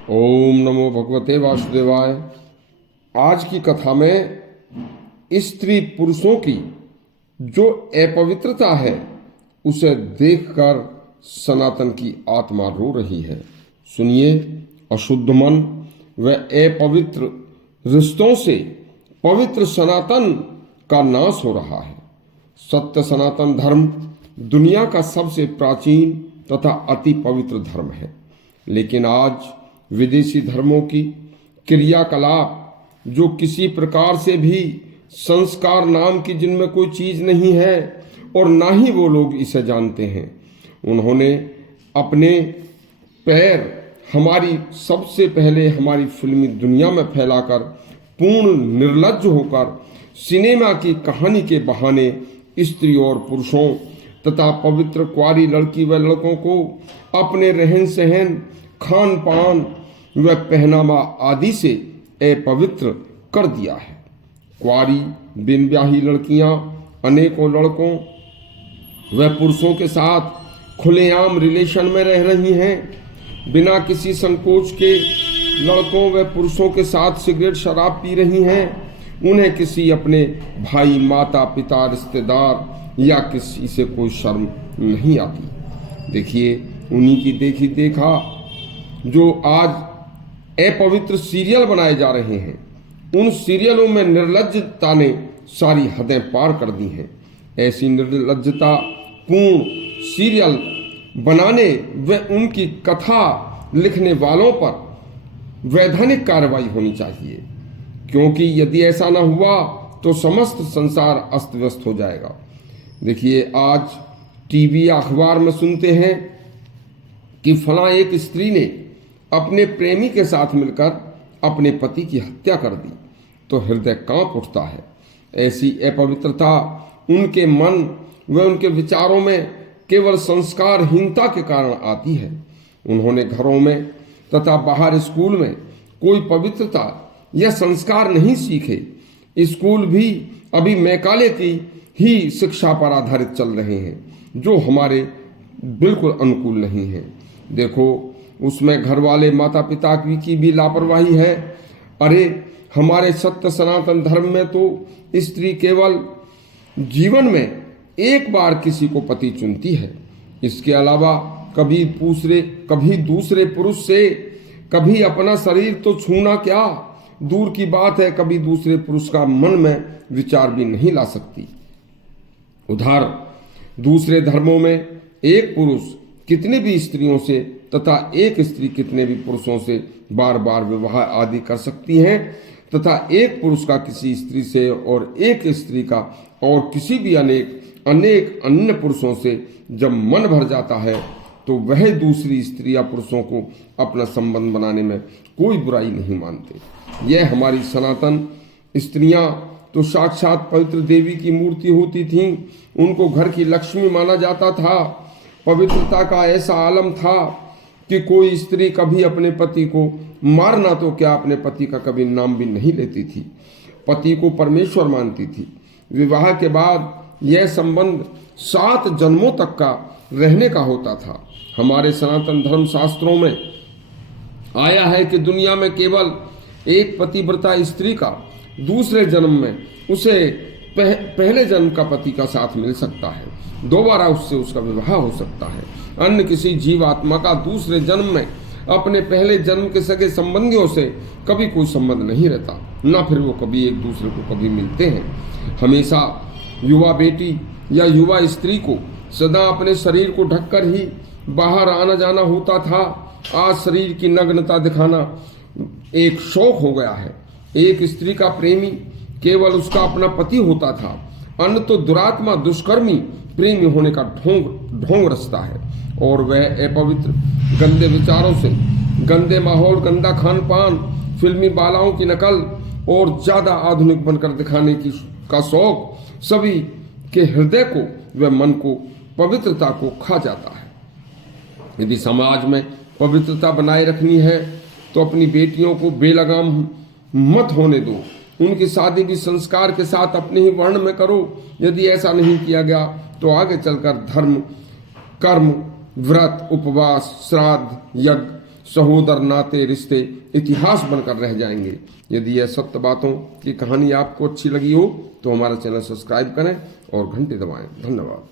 ओम नमो भगवते वासुदेवाय। आज की कथा में स्त्री पुरुषों की जो अपवित्रता है उसे देखकर सनातन की आत्मा रो रही है। सुनिए, अशुद्ध मन व अपवित्र रिश्तों से पवित्र सनातन का नाश हो रहा है। सत्य सनातन धर्म दुनिया का सबसे प्राचीन तथा अति पवित्र धर्म है, लेकिन आज विदेशी धर्मों की क्रियाकलाप जो किसी प्रकार से भी संस्कार नाम की जिनमें कोई चीज नहीं है और ना ही वो लोग इसे जानते हैं, उन्होंने अपने पैर हमारी सबसे पहले हमारी फिल्मी दुनिया में फैलाकर पूर्ण निर्लज्ज होकर सिनेमा की कहानी के बहाने स्त्री और पुरुषों तथा पवित्र कुंवारी लड़की व लड़कों को अपने रहन सहन, खान पान व पहनावा आदि से अपवित्र कर दिया है। कुंवारी बिन ब्याही लड़कियां अनेकों लड़कों व पुरुषों के साथ खुलेआम रिलेशन में रह रही हैं। बिना किसी संकोच के लड़कों व पुरुषों के साथ सिगरेट शराब पी रही हैं। उन्हें किसी अपने भाई, माता पिता, रिश्तेदार या किसी से कोई शर्म नहीं आती। देखिए, उन्हीं की देखी देखा जो आज अपवित्र सीरियल बनाए जा रहे हैं, उन सीरियलों में निर्लज्जता ने सारी हदें पार कर दी हैं। ऐसी निर्लज्जता पूर्ण सीरियल बनाने व उनकी कथा लिखने वालों पर वैधानिक कार्रवाई होनी चाहिए, क्योंकि यदि ऐसा न हुआ तो समस्त संसार अस्त व्यस्त हो जाएगा। देखिए, आज टीवी या अखबार में सुनते हैं कि फला एक स्त्री ने अपने प्रेमी के साथ मिलकर अपने पति की हत्या कर दी, तो हृदय कांप उठता है। ऐसी अपवित्रता उनके मन व उनके विचारों में केवल संस्कारहीनता के कारण आती है। उन्होंने घरों में तथा बाहर स्कूल में कोई पवित्रता या संस्कार नहीं सीखे। स्कूल भी अभी मैकाले की ही शिक्षा पर आधारित चल रहे हैं, जो हमारे बिल्कुल अनुकूल नहीं है। देखो, उसमें घर वाले माता पिता की भी लापरवाही है। अरे, हमारे सत्य सनातन धर्म में तो स्त्री केवल जीवन में एक बार किसी को पति चुनती है। इसके अलावा कभी दूसरे पुरुष से कभी अपना शरीर तो छूना क्या दूर की बात है, कभी दूसरे पुरुष का मन में विचार भी नहीं ला सकती। उधर दूसरे धर्मों में एक पुरुष कितने भी स्त्रियों से तथा एक स्त्री कितने भी पुरुषों से बार बार विवाह आदि कर सकती हैं, तथा एक पुरुष का किसी स्त्री से और एक स्त्री का और किसी भी अनेक अन्य पुरुषों से जब मन भर जाता है तो वह दूसरी स्त्री या पुरुषों को अपना संबंध बनाने में कोई बुराई नहीं मानते। यह हमारी सनातन स्त्रियां तो साक्षात पवित्र देवी की मूर्ति होती थीं। उनको घर की लक्ष्मी माना जाता था। पवित्रता का ऐसा आलम था कि कोई स्त्री कभी अपने पति को मारना तो क्या, अपने पति का कभी नाम भी नहीं लेती थी। पति को परमेश्वर मानती थी। विवाह के बाद यह संबंध 7 जन्मों तक का रहने का होता था। हमारे सनातन धर्म शास्त्रों में आया है कि दुनिया में केवल एक पतिव्रता स्त्री का दूसरे जन्म में उसे पहले जन्म का पति का साथ मिल सकता है, दोबारा उससे उसका विवाह हो सकता है। अन्य किसी जीवात्मा का दूसरे जन्म में अपने पहले जन्म के सगे संबंधियों से कभी कोई संबंध नहीं रहता, न फिर वो कभी एक दूसरे को कभी मिलते हैं। हमेशा युवा बेटी या युवा स्त्री को सदा अपने शरीर को ढककर ही बाहर आना जाना होता था। आज शरीर की नग्नता दिखाना एक शौक हो गया है। एक स्त्री का प्रेमी केवल उसका अपना पति होता था, अन्य तो दुरात्मा दुष्कर्मी प्रेमी होने का ढोंग रचता है। और वह अपवित्र गंदे विचारों से, गंदे माहौल, गंदा खान पान, फिल्मी बालाओं की नकल और ज्यादा आधुनिक बनकर दिखाने का शौक सभी के हृदय को व मन को, पवित्रता को खा जाता है। यदि समाज में पवित्रता बनाए रखनी है तो अपनी बेटियों को बेलगाम मत होने दो। उनकी शादी भी संस्कार के साथ अपने ही वर्ण में करो। यदि ऐसा नहीं किया गया तो आगे चलकर धर्म, कर्म, व्रत, उपवास, श्राद्ध, यज्ञ सहोदर, नाते, रिश्ते इतिहास बनकर रह जाएंगे। यदि यह सत्य बातों की कहानी आपको अच्छी लगी हो तो हमारा चैनल सब्सक्राइब करें और घंटी दबाएं। धन्यवाद।